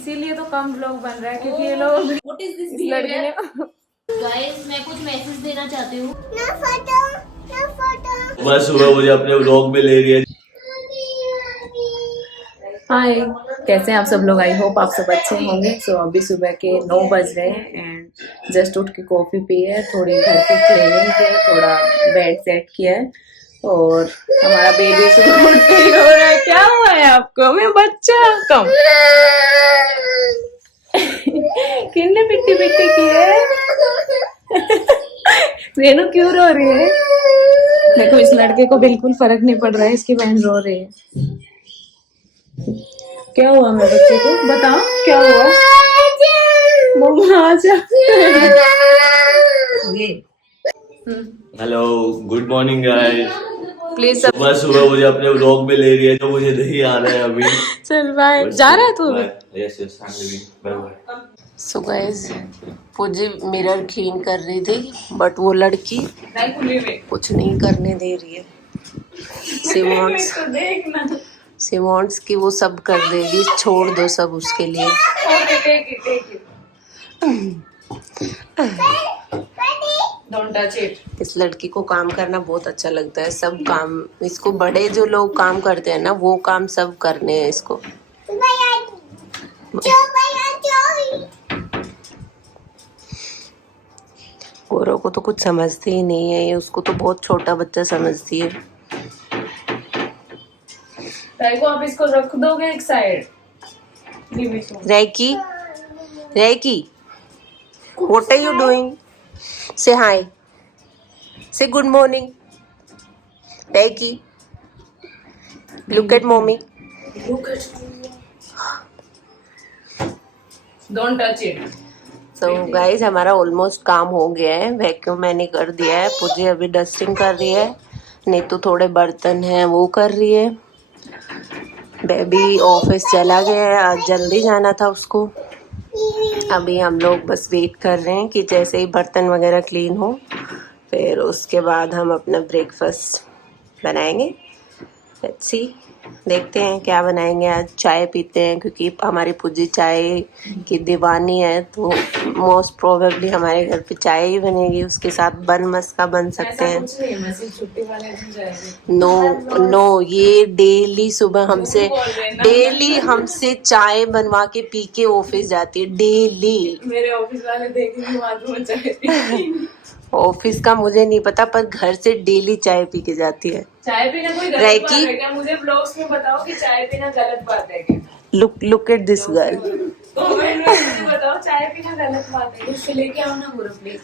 इसीलिए तो कम व्लॉग बन रहा है क्योंकि ये लोग व्हाट इज दिस लड़के ने गाइस मैं कुछ मैसेज देना चाहती हूँ। बस सुबह मुझे अपने व्लॉग में ले रही है। हाय, कैसे हैं आप सब लोग? आई होप आप सब अच्छे होंगे। सो अभी सुबह के 9 बज रहे हैं एंड जस्ट उठ के कॉफी पी है, थोड़ी घर की क्लीनिंग की है, थोड़ा बेड सेट किया है और हमारा बेबी सुबह उठ के ही रो रहा है। क्या हुआ है आपको? मैं बच्चा कम किन्ने पिट्टी पिट्टी की है? रेनू क्यों रो रही है? देखो इस लड़के को बिल्कुल फर्क नहीं पड़ रहा है, इसकी बहन रो रही है। क्या हुआ मेरे बच्चे को? बताओ क्या हुआ? मम्मा आजा। Hello, good morning guys. Please सुबह सुबह मुझे अपने व्लॉग में ले रही है तो मुझे नहीं आना है अभी। चल बाय। जा रहा है तू अभी? Yes yes, bye bye. So guys Pooji mirror clean कर रही थी बट वो लड़की कुछ नहीं करने दे रही है। सिमोन्स की वो सब कर देगी, छोड़ दो सब उसके लिए। Don't touch it. इस लड़की को काम करना बहुत अच्छा लगता है। सब काम इसको, बड़े जो लोग काम करते हैं ना वो काम सब करने हैं इसको। गौरव को तो कुछ समझती ही नहीं है ये, उसको तो बहुत छोटा बच्चा समझती है। को आप इसको रख दोगे एक side? Raiki, Raiki, what are you doing? Say hi, say good morning. Raiki, look at mummy. Don't touch it. तो गाइज हमारा ऑलमोस्ट काम हो गया है। वैक्यूम मैंने कर दिया है, पूजी अभी डस्टिंग कर रही है, नहीं तो थोड़े बर्तन हैं वो कर रही है। बेबी ऑफिस चला गया है, आज जल्दी जाना था उसको। अभी हम लोग बस वेट कर रहे हैं कि जैसे ही बर्तन वगैरह क्लीन हो फिर उसके बाद हम अपना ब्रेकफास्ट बनाएंगे। लेट्स सी, देखते हैं क्या बनाएंगे आज। चाय पीते हैं क्योंकि हमारी पूजी चाय की दीवानी है, तो मोस्ट प्रोबेबली हमारे घर पे चाय ही बनेगी। उसके साथ बन मस्का बन सकते हैं। नो नो, ये डेली सुबह हमसे चाय बनवा के पी के ऑफिस जाती है डेली। मेरे ऑफिस वाले देखेंगे मालूम चाय ऑफिस का मुझे नहीं पता, पर घर से डेली चाय पी के जाती है। चाय पीना कोई गलत बात है क्या? मुझे ब्लॉग्स में बताओ कि चाय पीना गलत बात है क्या? Look at this girl. Comment में मुझे बताओ चाय पीना गलत बात है? इससे लेके आओ ना गुरु प्लीज।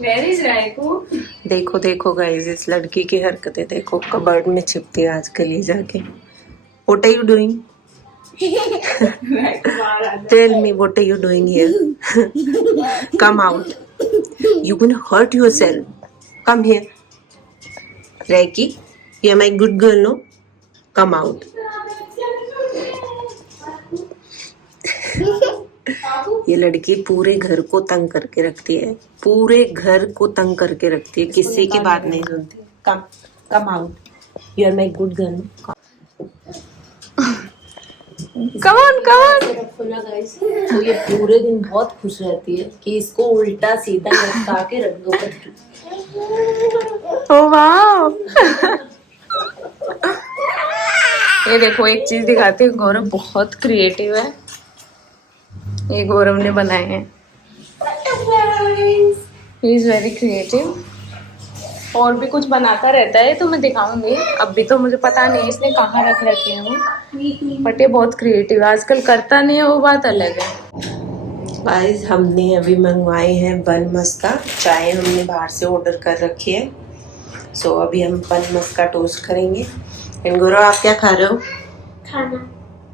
Where is रायकू? देखो देखो गाइस, इस लड़की की हरकतें देखो, कबर्ड में छिपती है आजकल ये जाके। What are you doing? Tell me what are you doing here? Come out, you gonna hurt yourself. Come here. Reiki, you're my good girl, no? Come out. ये लड़की पूरे घर को तंग करके रखती है, पूरे घर को तंग करके रखती है, किसी की बात नहीं सुनती। Come out, you are my good girl. Come on तो ये पूरे दिन बहुत खुश रहती है कि इसको उल्टा सीधा लटका के रख दो। Oh wow. ये देखो एक चीज दिखाती हूँ, गौरव बहुत क्रिएटिव है। ये गौरव ने बनाए हैं। He is very creative. और भी कुछ बनाता रहता है तो मैं दिखाऊंगी। अभी तो मुझे पता नहीं इसने कहाँ रख रखे हैं वो, बट ये बहुत क्रिएटिव। आजकल करता नहीं है वो बात अलग है। गाइस हमने अभी मंगवाए हैं बन मस्का। चाय हमने बाहर से ऑर्डर कर रखी है। सो अभी हम बन मस्का टोस्ट करेंगे। एंड गौरव, आप क्या खा रहे हो? खाना।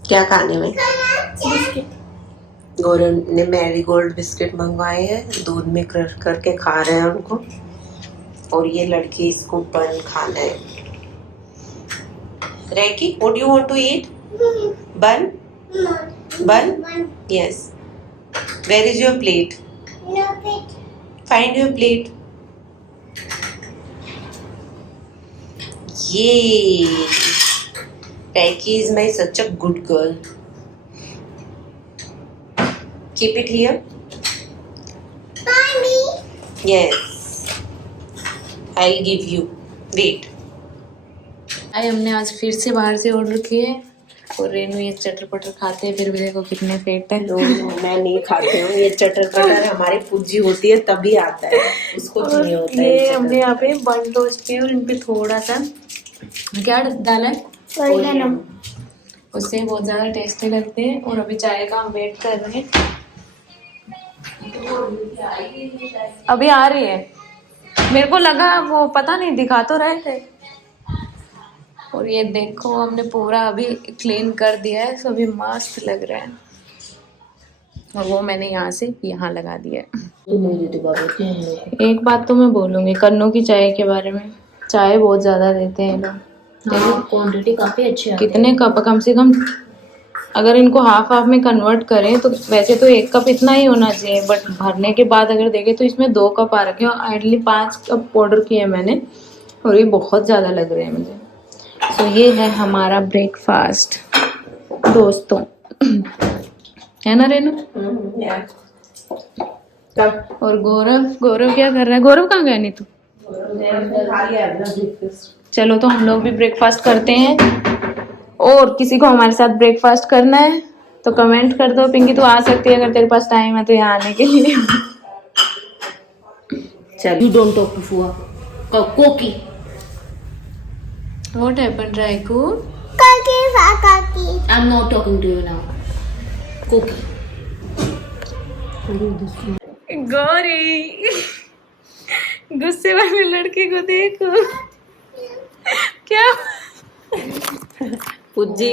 क्या खाने में? बिस्किट। गौरव ने मैरीगोल्ड बिस्किट मंगवाए हैं, दूध में क्रश करके खा रहे हैं उनको। और ये लड़की इसको बन खाना है। Raki, what do you want to eat? Bun? Bun? Yes. Where is your plate? No plate. Find your plate. ये Raki is my such a good girl. Keep it here. Mommy. Yes. I'll give you. Wait. आए हमने आज फिर से बाहर से order किए और रेनू ये चटर पटर खाते हैं, फिर भी देखो कितने फेट है। मैं नहीं खाती हूँ ये चटर पटर, हमारी पूजी होती है तभी आता है, उसको चाहिए होता है। ये हमने यहाँ पे बन टोस्ट किए और इन पे थोड़ा सा क्या डाला है, Oregano. उससे बहुत ज्यादा टेस्टी लगते हैं। और अभी चाय का हम वेट कर रहे हैं, अभी आ रही है। मेरे को लगा वो पता नहीं दिखा तो रहे थे। और ये देखो हमने पूरा अभी क्लीन कर दिया है, सभी मस्त लग रहा है। और वो मैंने यहाँ से यहाँ लगा दिया है। एक बात तो मैं बोलूँगी कन्नू की चाय के बारे में, चाय बहुत ज़्यादा देते हैं लोग, क्वांटिटी काफी अच्छी है। कितने कप, कम से कम अगर इनको हाफ हाफ में कन्वर्ट करें तो वैसे तो 1 कप इतना ही होना चाहिए, बट भरने के बाद अगर देखें तो इसमें 2 कप आ रखे हैं। और आइडली 5 कप ऑर्डर किए मैंने और ये बहुत ज़्यादा लग रहे हैं मुझे। तो ये है हमारा ब्रेकफास्ट दोस्तों, है ना रेनू? और गौरव क्या कर रहा है? गौरव कहाँ गया? नहीं तू चलो तो हम लोग भी ब्रेकफास्ट करते हैं। और किसी को हमारे साथ ब्रेकफास्ट करना है तो कमेंट कर दो। पिंकी तू आ सकती है अगर तेरे पास टाइम है तो यहाँ आने के लिए। चल, यू डोंट टॉक टू फुआ। Koki. What happened Raiku? Kaki, kaki. I am not talking to you now. Koki. Gauri गुस्से वाले लड़के को देखो क्या। पूजी,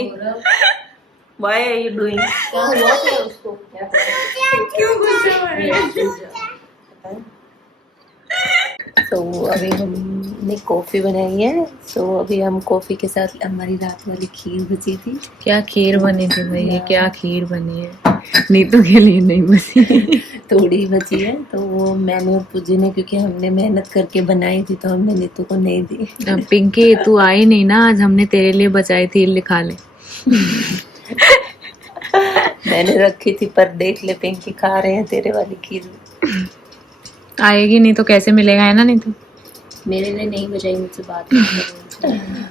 why are you doing? क्या हुआ क्या उसको? क्यों गुस्से वाले? तो अभी हमने कॉफी बनाई है, तो अभी हम कॉफी के साथ हमारी रात वाली खीर बची थी। क्या खीर बनी थी भाई, ये क्या खीर बनी है? नीतू के लिए नहीं बची। थोड़ी बची है तो वो मैंने और पूजी ने, क्योंकि हमने मेहनत करके बनाई थी तो हमने नीतू को नहीं दी। अब पिंकी तू आई नहीं ना आज, हमने तेरे लिए बचाई थी, लिखा ले। मैंने रखी थी पर देख ले पिंकी खा रहे हैं तेरे वाली खीर। आएगी नहीं तो कैसे मिलेगा, है ना? नहीं तो मेरे लिए नहीं बजाई, मुझसे बात नहीं।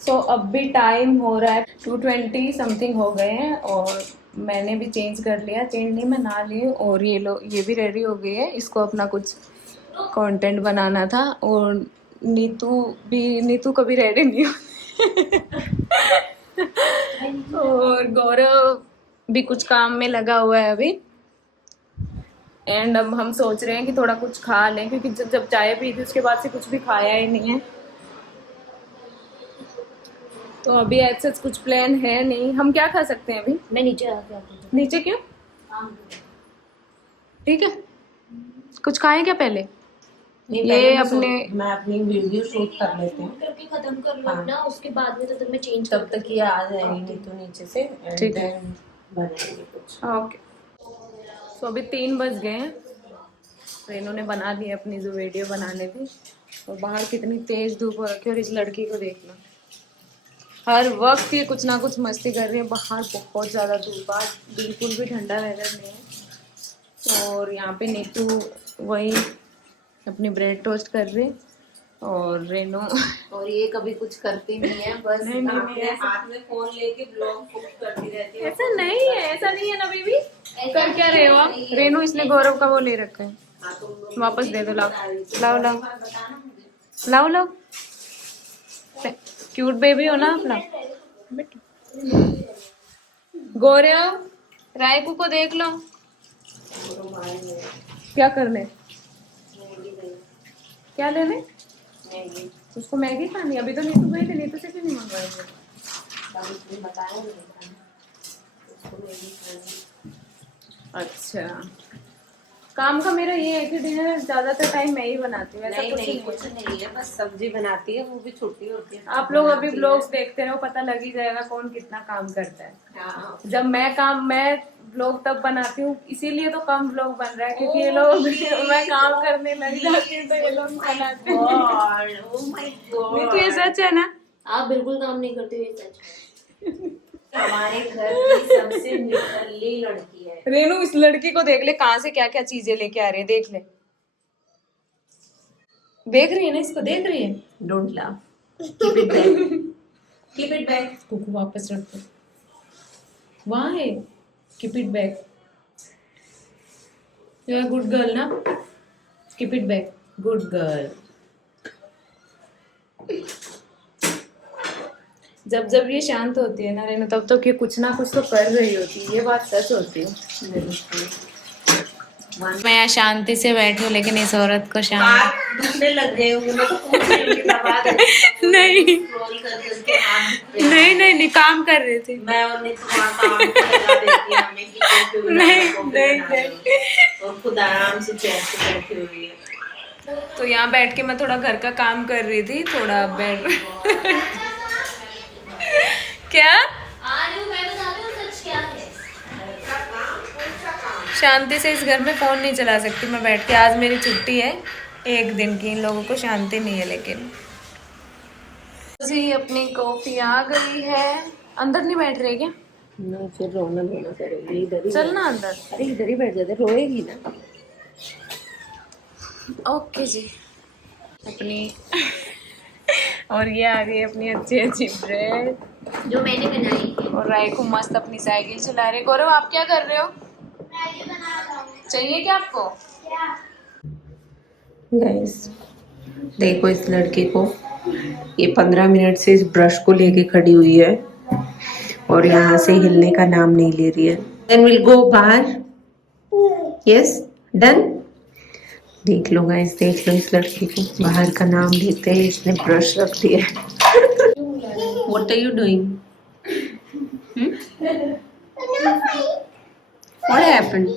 सो अब भी टाइम हो रहा है 2:20 समथिंग हो गए हैं और मैंने भी चेंज कर लिया। चेंज नहीं, मैं नहा ली और ये लोग ये भी रेडी हो गई है। इसको अपना कुछ कंटेंट बनाना था। और नीतू कभी रेडी नहीं हो। और गौरव भी कुछ काम में लगा हुआ है अभी। एंड अब हम सोच रहे हैं कि थोड़ा कुछ खा लें, क्योंकि जब चाय पी थी उसके बाद से कुछ भी खाया ही नहीं है। तो अभी ऐसा कुछ प्लान है नहीं। हम क्या खा सकते हैं अभी? मैं नीचे आ गया। नीचे क्यों? ठीक है, कुछ खाएं क्या पहले? ये अपने मैं अपनी वीडियो शूट कर लेती हूँ, करके खत्म कर लो ना, उसके बाद में तो तब मैं चेंज तब तक ये आ जाएगी नीतू नीचे से। ठीक है। बनाएंगे कुछ। ओके। सो अभी 3 बज गए हैं। रेनू ने बना दी अपनी जो वीडियो बनाने थी। और बाहर कितनी तेज धूप हो रखी है और इस लड़की को देखना, हर वक्त ये कुछ ना कुछ मस्ती कर रही है। बाहर बहुत ज़्यादा धूप, आज बिल्कुल भी ठंडा वेदर नहीं है। और यहाँ पे नीतू वही अपनी ब्रेड टोस्ट कर रही और रेनू और ये कभी कुछ करती नहीं है, बस नहीं, अपने हाथ में फोन लेके ब्लॉग पोस्ट करती रहती है। ऐसा नहीं है, ऐसा नहीं है ना बेबी। कर क्या रहे हो आप? रेनू इसने गौरव का वो ले रखा है, वापस दे दो। लाओ लाओ लाओ लाओ, क्यूट बेबी हो ना आप। लाओ गौरव, रायकू को देख लो क्या करने, क्या लेने? उसको मैगी खानी। अभी तो नीतू गई थी, नीतू से क्यों नहीं मंगवाई? अच्छा, काम का मेरा ये है कि डिनर ज्यादातर टाइम मैं ही बनाती हूँ। ऐसा कुछ नहीं है, बस सब्जी बनाती है, वो भी छोटी होती है। आप लोग अभी ब्लॉग्स देखते रहो, पता लग ही जाएगा कौन कितना काम करता है। हाँ। जब मैं ब्लॉग तब बनाती हूँ, इसीलिए तो कम ब्लॉग बन रहा है, क्योंकि ये लोग मैं काम करने लग जाती हूँ तो ये लोग बनाते हैं। तो ये सच है ना? आप बिल्कुल काम नहीं करते, ये सच है। हमारे घर की सबसे निठल्ली लड़की है। रेनू इस लड़की को देख ले कहाँ से क्या क्या चीजें लेके आ रही है, देख ले। देख रही है ना इसको, देख रही है। Don't laugh, keep it back, keep it back. Kuku वापस रख दो, वहां है, keep it back. You are good girl ना, keep it back, good girl. जब जब ये शांत होती है ना रेनू, तब तो ये कुछ ना कुछ तो कर रही होती है, ये बात सच होती है। मैं यहाँ शांति से बैठी हूँ, लेकिन इस औरत को शांत दुखने लग गए होंगे, मैं तो पूछ रही हूँ कि दबा दे। नहीं स्क्रॉल कर करके हाथ दुख रहे हैं। नहीं नहीं नहीं, काम कर रहे थे। मैं और नीतू वहाँ काम पे लगा देती है हमें कि कॉफी बना नहीं, दो, कॉफी नहीं, बना दो। और खुद आराम से चैन से बैठी हुई है। तो यहाँ बैठ के मैं थोड़ा घर का काम कर रही थी, थोड़ा बैठ क्या शांति से इस घर में फोन नहीं चला सकती मैं बैठ के। आज मेरी छुट्टी है एक दिन की, इन लोगों को शांति नहीं है। लेकिन जी अपनी कॉफी आ गई है। अंदर नहीं बैठ रहे क्या? नहीं, फिर रोना धोना करेगी इधर ही। चल ना अंदर। अरे इधर ही बैठ जाते, रोएगी ना। ओके जी अपनी और ये आ गई अपनी अच्छी अच्छी ब्रेड जो मैंने बनाई है। और राय को मस्त अपनी साइकिल चला रहे। गौरव आप क्या कर रहे हो? चाहिए क्या आपको? गाइस देखो इस लड़की को, ये 15 मिनट से इस ब्रश को लेके खड़ी हुई है और यहाँ से हिलने का नाम नहीं ले रही है। देन विल गो बाहर। Yes done. देख लो गाइस, देख लो इस लड़की को, बाहर का नाम लेते हैं इसने ब्रश रख दिया। What are you doing? What happened?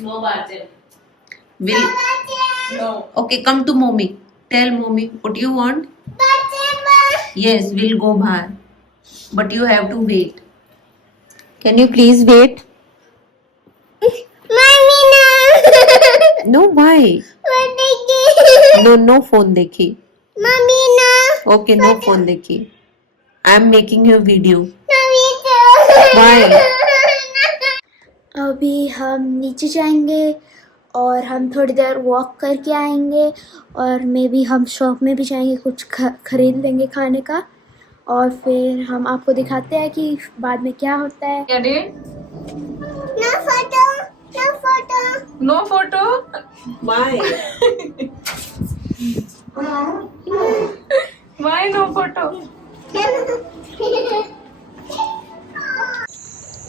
No बातें। Will no. okay, come to mommy. Tell mommy what you want. Yes, we'll go bahar, but you have to wait. Can you please wait? Mommy, no. No, why? What is No, no phone dekhi. Mommy, no. Okay, no phone dekhi. I am making your video. Mommy, no. Why? अभी हम नीचे जाएंगे और हम थोड़ी देर walk करके आएंगे और मे बी हम शॉप में भी जाएंगे, कुछ खरीद लेंगे खाने का और फिर हम आपको दिखाते हैं कि बाद में क्या होता है। क्या day? No photo. No photo. No photo. Why? Why no photo?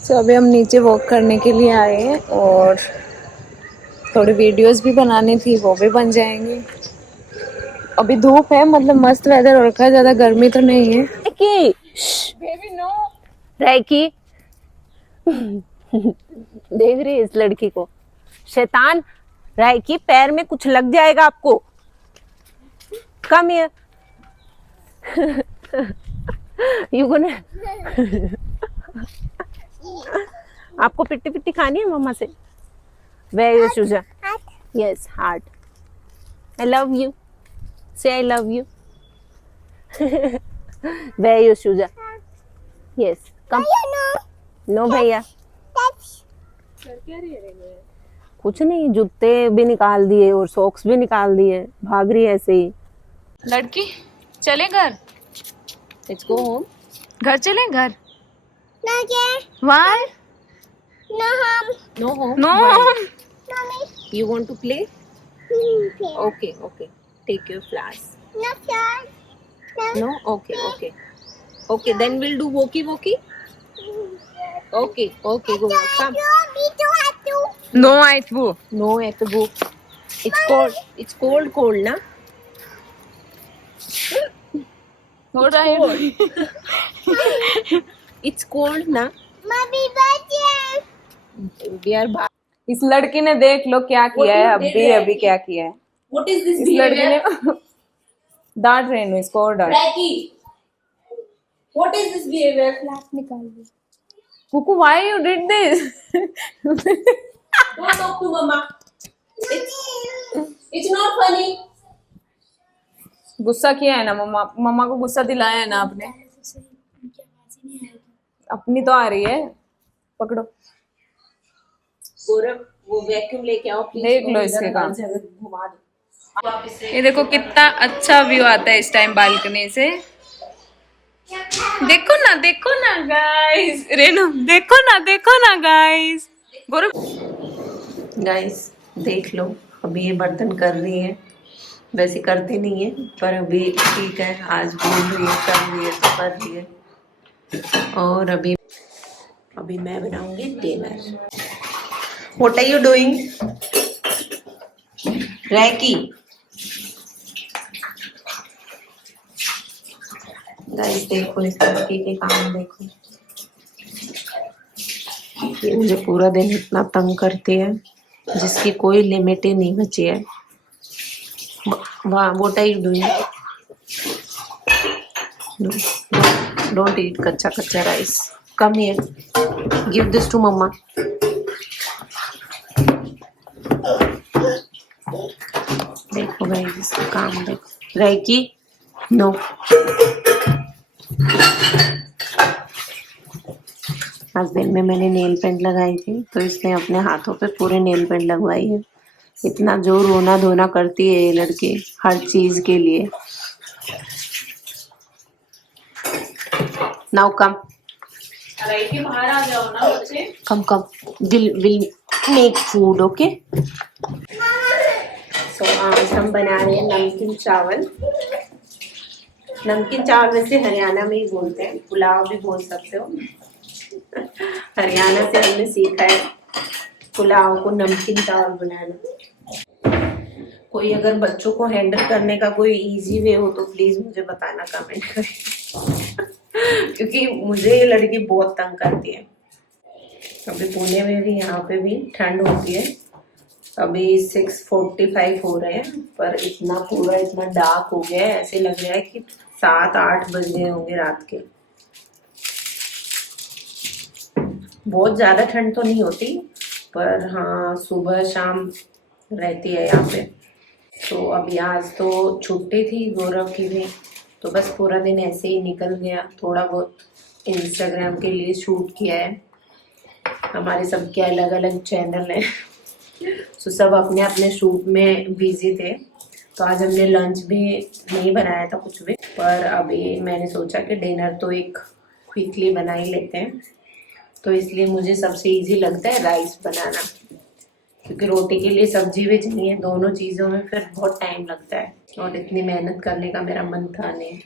तो अभी हम नीचे वॉक करने के लिए आए हैं और थोड़ी वीडियोस भी बनानी थी, वो भी बन जाएंगी। अभी धूप है, मतलब मस्त वेदर हो रखा है, ज्यादा गर्मी तो नहीं है। Baby no. रैकी देख रही है इस लड़की को, शैतान। रैकी पैर में कुछ लग जाएगा आपको। Come here. You gonna. आपको पिट्टी पिट्टी खानी है मम्मा से? Where your shoes? Yes heart. I love you. Say I love you. Where your shoes? Yes come. No भैया। कुछ नहीं, जूते भी निकाल दिए और सॉक्स भी निकाल दिए, भाग रही है ऐसे ही। लड़की चले घर, लेट्स गो होम। घर चले घर। No, yeah. Why No home. No home. No? Mommy. You want to play? Okay. Okay okay, take your flowers. No sir. No okay okay okay, then will do वोकी वोकी। Okay okay go come. Me too have to. No आइट वो। No at the go. It's cold ना। हो रहा है। It's cold ना। Mommy, bye. We are बाहर। इस लड़की ने देख लो क्या किया है, अभी क्या किया है व्हाट इज दिस इस लड़की ने। डांट रही हूँ इसको और डांट। What is this behaviour? निकाल दो। Kuku why you did this? Don't talk to mama. It's not funny. गुस्सा किया है ना मम्मा, मम्मा को गुस्सा दिलाया है ना आपने। अपनी तो आ रही है, पकड़ो। गौरव वो वैक्यूम लेके आओ प्लीज। देख लो इसके काम। घुमा दो वापस से। ये देखो कितना अच्छा व्यू आता है इस टाइम बालकनी से। देखो ना गाइस, रेनू देखो ना गाइस। गौरव गाइस देख लो, अभी ये बर्तन कर रही है, वैसे करती नहीं है पर अभी ठीक है, आज बोल रही है कर रही है तो कर रही है। और अभी मैं बनाऊंगी dinner. What are you doing रैकी? गाइस देखो इस लड़के के काम देखो, ये मुझे पूरा दिन इतना तंग करती है जिसकी कोई लिमिट ही नहीं बची है। वाह, what are you doing? Don't eat कच्चा rice, come here, give this to mumma. देखो गाइस इसका काम देखो। रैकी नो। आज दिन में मैंने नेल पेंट लगाई थी तो इसने अपने हाथों पे पूरे नेल पेंट लगवाई है। इतना जो रोना धोना करती है ये लड़की हर चीज के लिए। नाउ कम, बाहर आ जाओ ना बच्चे। Come will make food, okay. So आज हम बना रहे हैं नमकीन चावल। नमकीन चावल वैसे हरियाणा में ही बोलते हैं, पुलाव भी बोल सकते हो। हरियाणा से हमने सीखा है पुलाव को नमकीन चावल बनाना। कोई अगर बच्चों को हैंडल करने का कोई इजी वे हो तो प्लीज मुझे बताना कमेंट करें क्योंकि मुझे ये लड़की बहुत तंग करती है। अभी पुणे में भी यहाँ पे भी ठंड होती है। अभी 6:45 हो रहे हैं पर इतना डार्क हो गया है, ऐसे लग रहा है कि 7-8 बज गए होंगे रात के। बहुत ज्यादा ठंड तो नहीं होती पर हाँ सुबह शाम रहती है यहाँ पे। तो अभी आज तो छुट्टी थी गौरव की भी, तो बस पूरा दिन ऐसे ही निकल गया। थोड़ा बहुत इंस्टाग्राम के लिए शूट किया है। हमारे सबके अलग अलग चैनल हैं तो सब अपने अपने शूट में बिजी थे। तो आज हमने लंच भी नहीं बनाया था कुछ भी, पर अभी मैंने सोचा कि डिनर तो एक क्विकली बना ही लेते हैं। तो इसलिए मुझे सबसे इजी लगता है राइस बनाना, क्योंकि रोटी के लिए सब्जी भी चाहिए, दोनों चीज़ों में फिर बहुत टाइम लगता है और इतनी मेहनत करने का मेरा मन था नहीं।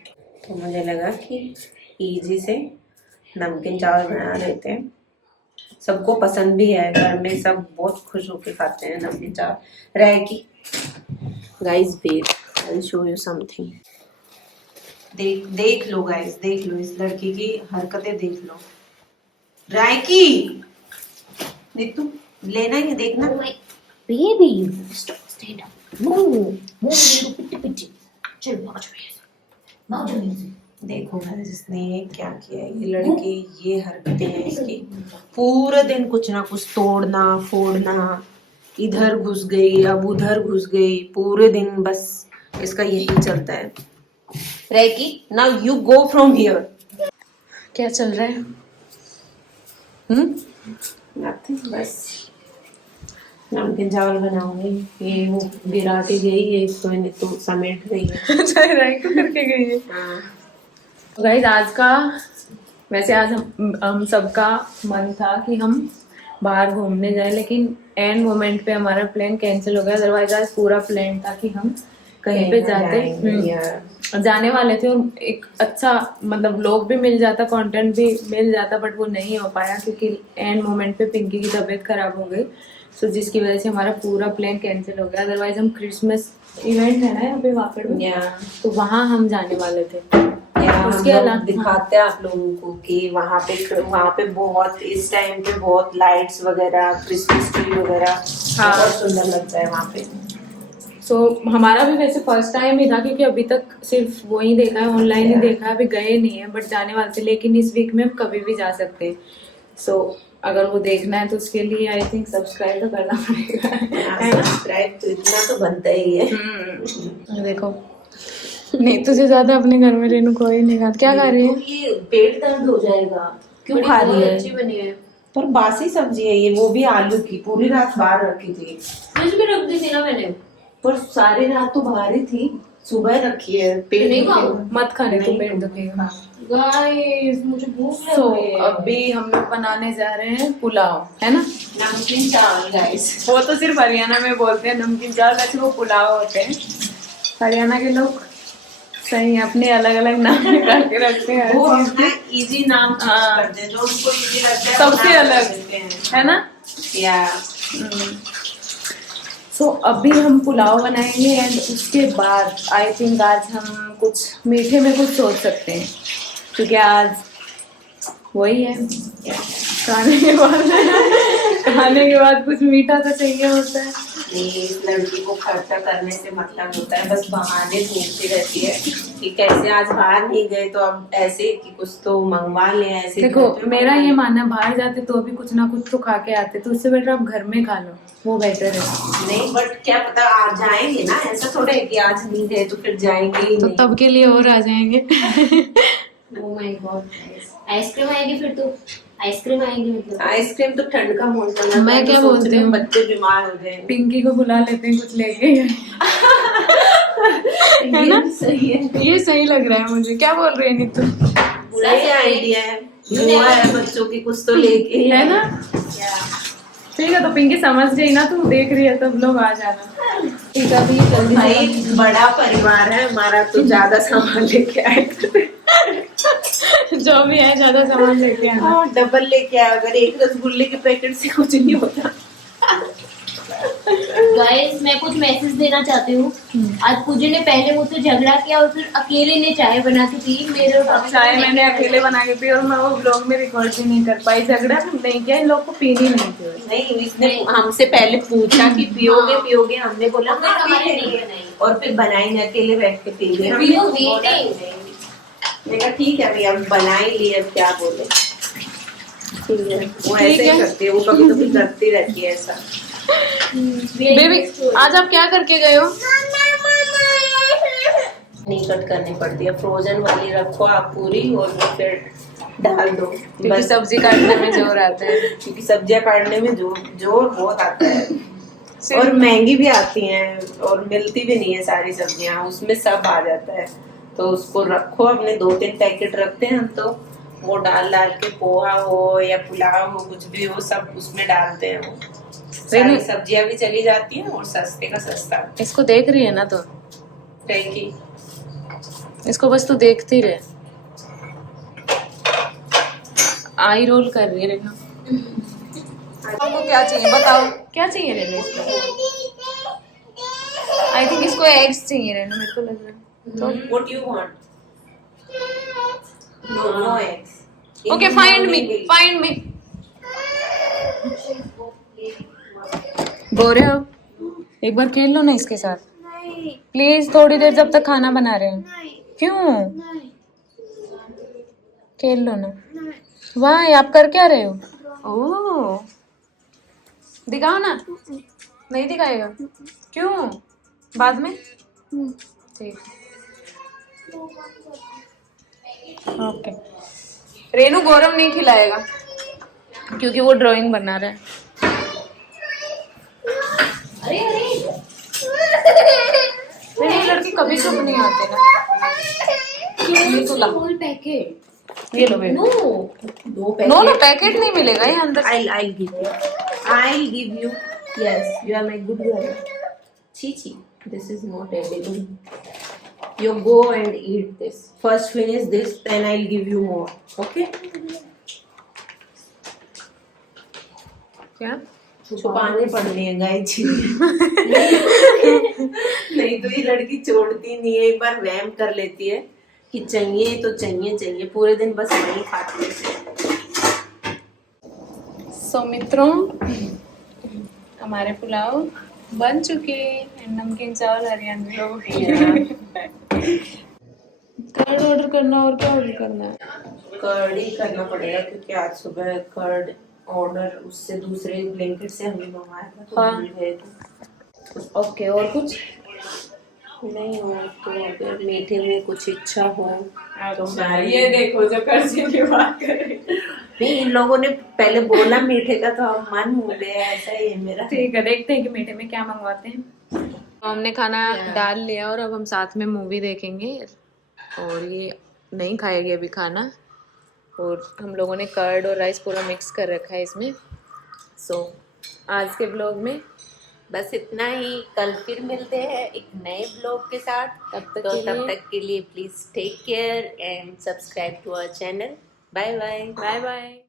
तो मुझे लगा कि इजी से नमकीन चावल बना लेते हैं। सबको पसंद भी है, घर में सब बहुत खुश होकर खाते हैं नमकीन चावल। रैकी guys wait, I will show you something. देख लो गाइस, देख लो इस लड़की की हरकतें देख लो। रैकी देख, तू लेना है देखना। Baby stop, stand up, move पिट्टी पिट्टी, चल भाग जाओ। देखो गाइस इसने क्या किया है, ये लड़की ये हरकतें हैं इसकी। पूरे दिन कुछ ना कुछ तोड़ना फोड़ना, इधर घुस गई अब उधर घुस गई, पूरे दिन बस इसका यही चलता है। Recce now you go from here. क्या चल रहा है? नथिंग, बस नमकीन चावल बनाऊंगी। ये वो गिराटी गई है इसको, इन्हें तो समेट रही है। राइको करके गई है। हाँ। गाइस आज का वैसे आज हम सबका मन था कि हम बाहर घूमने जाए, लेकिन एंड मोमेंट पे हमारा प्लान कैंसिल हो गया। अदरवाइज आज पूरा प्लान था कि हम कहीं पे जाते, जाने वाले थे और एक अच्छा मतलब व्लॉग भी मिल जाता, कंटेंट भी मिल जाता, बट वो नहीं हो पाया क्योंकि एंड मोमेंट पे पिंकी की तबीयत खराब हो गई। सो जिसकी वजह से हमारा पूरा प्लान कैंसिल हो गया। अदरवाइज हम क्रिसमस इवेंट है ना यहाँ पे वाकड़ में, तो वहाँ हम जाने वाले थे। उसके अलावा दिखाते हैं आप लोगों को कि वहाँ पे बहुत इस टाइम पे बहुत लाइट्स वगैरह, क्रिसमस ट्री वगैरह बहुत सुंदर लगता है वहाँ पे। सो हमारा भी वैसे फर्स्ट टाइम ही था क्योंकि अभी तक सिर्फ वो ही देखा है, ऑनलाइन ही देखा है, अभी गए नहीं है, बट जाने वाले थे। लेकिन इस वीक में हम कभी भी जा सकते हैं। सो अगर वो देखना है तो उसके लिए आई थिंक सब्सक्राइब तो करना पड़ेगा। सब्सक्राइब तो इतना तो बनता ही है। देखो नहीं तुझे ज्यादा अपने घर में रेनू कोई नहीं खाता। क्या कर रही है? ये पेट दर्द हो जाएगा। क्यों खा रही है? अच्छी बनी है। पर बासी सब्जी है ये, वो भी आलू की, पूरी रात बाहर रखी थी। फ्रिज में रख दी थी ना मैंने। पर सारी रात तो बाहर ही थी, सुबह रखी है। पेट नहीं दुखेगा। खाओ, मत खाने तो पेट दुखेगा। गाइस मुझे भूख लग रही है। अभी हम लोग बनाने जा रहे हैं पुलाव, है ना? नमकीन चावल गाइस। वो तो सिर्फ हरियाणा में बोलते हैं नमकीन चावल, वैसे वो पुलाव होते हैं। हरियाणा के लोग सही अपने अलग अलग नाम निकाल के रखते हैं हर वो चीज अपना के। इजी नाम चूज हाँ। करते हैं, जो उनको इजी लगता है सबसे वो नाम अलग देते हैं। है ना? या सो अभी हम पुलाव बनाएंगे एंड उसके बाद आई थिंक आज हम कुछ मीठे में कुछ सोच सकते हैं, क्योंकि आज वही है खाने के बाद कुछ मीठा तो चाहिए होता है। इस लड़की को खर्चा करने से मतलब होता है, बस बहाने ढूंढती रहती है कि कैसे आज बाहर नहीं गए तो अब ऐसे कि कुछ तो मंगवा ले। ऐसे देखो घर पे मेरा मंगवा ये ले। मानना है, बाहर जाते तो भी कुछ ना कुछ तो खा के आते, तो उससे बेटर आप घर में खा लो, वो बेटर है। नहीं बट क्या पता आज जाएंगे ना, ऐसा थोड़ा है कि आज नहीं गए तो फिर जाएंगे ही तो नहीं। तब के लिए और आ जाएंगे। Oh my God, आइसक्रीम आएगी फिर तो, आइसक्रीम आएगी मतलब। आइसक्रीम तो ठंड का मौसम है, मैं तो क्या सोच बोलती रही हूँ हूँ? बच्चे बीमार हो जाएंगे। पिंकी को बुला लेते हैं कुछ लेके, है ना? सही है, ये सही लग रहा है मुझे। क्या बोल रही है नीतू? सही आइडिया है। बुआ है बच्चों की, कुछ तो लेके ही है ना? ठीक है, तो पिंकी समझ गई ना, तू देख रही है सब लोग आ जाना। ठीक है, अभी जल्दी भाई बड़ा परिवार है हमारा, तो ज्यादा सामान लेके आए। जो भी है ज्यादा सामान लेके आना। हाँ डबल लेके आए, अगर एक रसगुल्ले के पैकेट से कुछ नहीं होता। गाइस मैं कुछ मैसेज देना चाहती हूँ। आज पूजा ने पहले मुझसे झगड़ा किया और फिर अकेले ने चाय बना के पी। मेरे और भाभी को चाय मैंने अकेले बना के पी और मैं वो ब्लॉग में रिकॉर्ड भी नहीं कर पाई। झगड़ा नहीं किया, इन लोग को पीनी नहीं थी। नहीं इसने हमसे पहले पूछा कि पियोगे हाँ। पियोगे, हमने बोला हमने हाँ, हमारे पी नहीं लेंगे। बनाई। और फिर बनाई नहीं, अकेले बैठ के पी गए। We were waiting। मैंने कहा ठीक है अभी अब बना ही लिए, अब क्या बोले। ठीक है, वो ऐसे ही करती है, वो कभी कभी करती रहती है ऐसा। बेबी आज आप क्या करके गए हो? नहीं कट करनी पड़ती है, फ्रोजन वाली रखो आप पूरी और फिर डाल दो। क्योंकि बस सब्जी काटने में जोर आता है। क्योंकि सब्जियां काटने में जोर बहुत आता है और महंगी भी आती हैं और मिलती भी नहीं है सारी सब्जियां, उसमें सब आ जाता है। तो उसको रखो, अपने 2-3 पैकेट रखते हैं हम, तो वो डाल के पोहा हो या पुलाव हो कुछ भी हो सब उसमें डालते हैं। वो सारी सब्जियां भी चली जाती हैं और सस्ते का सस्ता। इसको देख रही है ना, तो की इसको बस तू देखती रहे। आई रोल कर रही है रेखा। आपको क्या चाहिए बताओ, क्या चाहिए रेनू इसको? आई थिंक इसको एग्स चाहिए रेनू, मेरे को लग रहा है। तो what you want? No eggs. Okay find me बोरे हो, एक बार खेल लो ना इसके साथ प्लीज, थोड़ी देर जब तक खाना बना रहे हैं। क्यों? खेल लो ना। वाह आप कर क्या रहे हो? ओह दिखाओ ना। नहीं दिखाएगा? क्यों? बाद में ठीक। ओके रेनू गौरव नहीं खिलाएगा क्योंकि वो ड्राइंग बना रहा है। अरे ये लड़की कभी चुप नहीं आते ना। ये तो ला, फुल पैकेट। ये लो बेबी। नो पैकेट नहीं मिलेगा ये अंदर। I'll give you. Yes, you are my good girl. Chichi, this is not edible. You go and eat this. First finish this, then I'll give you more. Okay? क्या छुपाने पड़ने हैं guys. नहीं तो ये लड़की छोड़ती नहीं है, एक बार वहम कर लेती है कि चाहिए तो चाहिए, पूरे दिन बस वही खाती है। सो मित्रों हमारे पुलाव बन चुके हैं। नमकीन चावल हरियाणवी लोगों के। कर्ड ऑर्डर करना और क्या ऑर्डर करना है? कर्ड ही करना पड़ेगा क्योंकि आज सुबह कर्ड ऑर्डर उससे दूसरे ब्लैंकेट से हमने मंगवाया था तो हाँ। भूल गए थे। ओके और कुछ नहीं हो तो अगर मीठे में कुछ इच्छा हो तो ये देखो जो कर्जे की बात कर रही है। नहीं, इन लोगों ने पहले बोला मीठे का तो अब मन हो गया, ऐसा ही है मेरा। ठीक है, देखते हैं कि मीठे में क्या मंगवाते हैं। तो हमने खाना डाल लिया और अब हम साथ में मूवी देखेंगे। और ये नहीं खाएगी अभी खाना, और हम लोगों ने कर्ड और राइस पूरा मिक्स कर रखा है इसमें। सो आज के ब्लॉग में बस इतना ही, कल फिर मिलते हैं एक नए ब्लॉग के साथ। तब तक तब तक के लिए please take care and subscribe to our channel. Bye bye. Bye bye.